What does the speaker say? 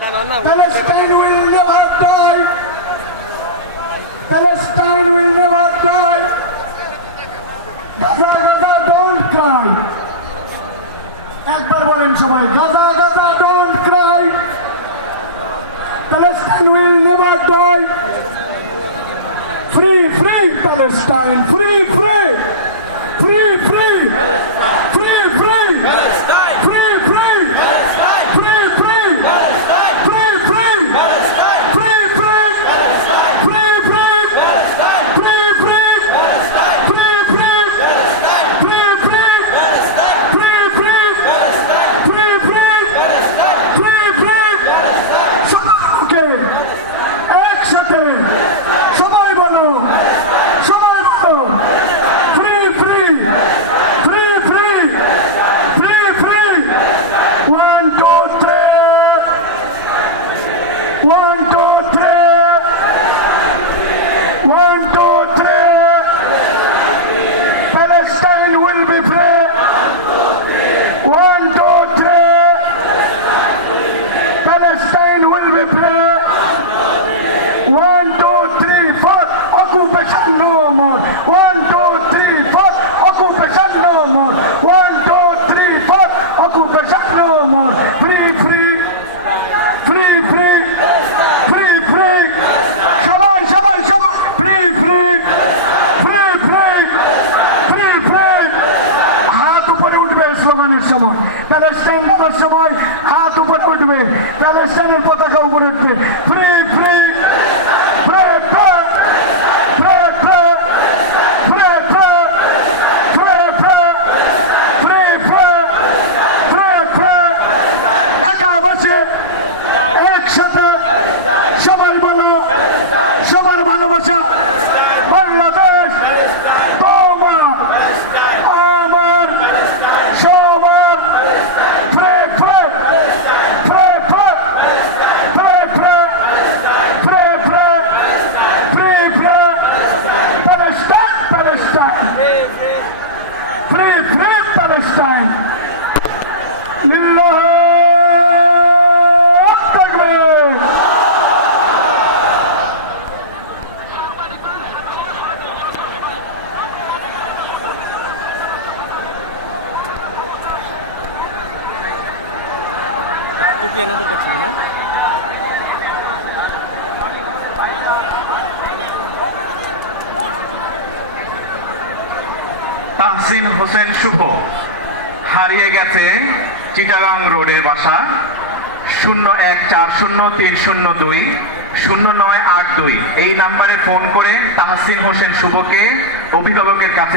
Palestine will never die. Palestine will never die. Gaza, Gaza, don't cry. একবার বলেন Gaza, Gaza, don't cry. Palestine will never die. Free, free Palestine. Free, free. Palestine সময় হাত উপরে উঠবে প্যালেস্টাইনের পতাকা উপরে উঠবে। Free free, free Palestine. Tahsin Hossain Shuvo. হারিয়ে গেছে চিটাগাং রোডের বাসা। শূন্য এক চার শূন্য তিন শূন্য দুই, শূন্য নয় আট দুই। এই নাম্বারে ফোন করে তাহসিন হোসেন শুভকে, অভিভাবকের কাছে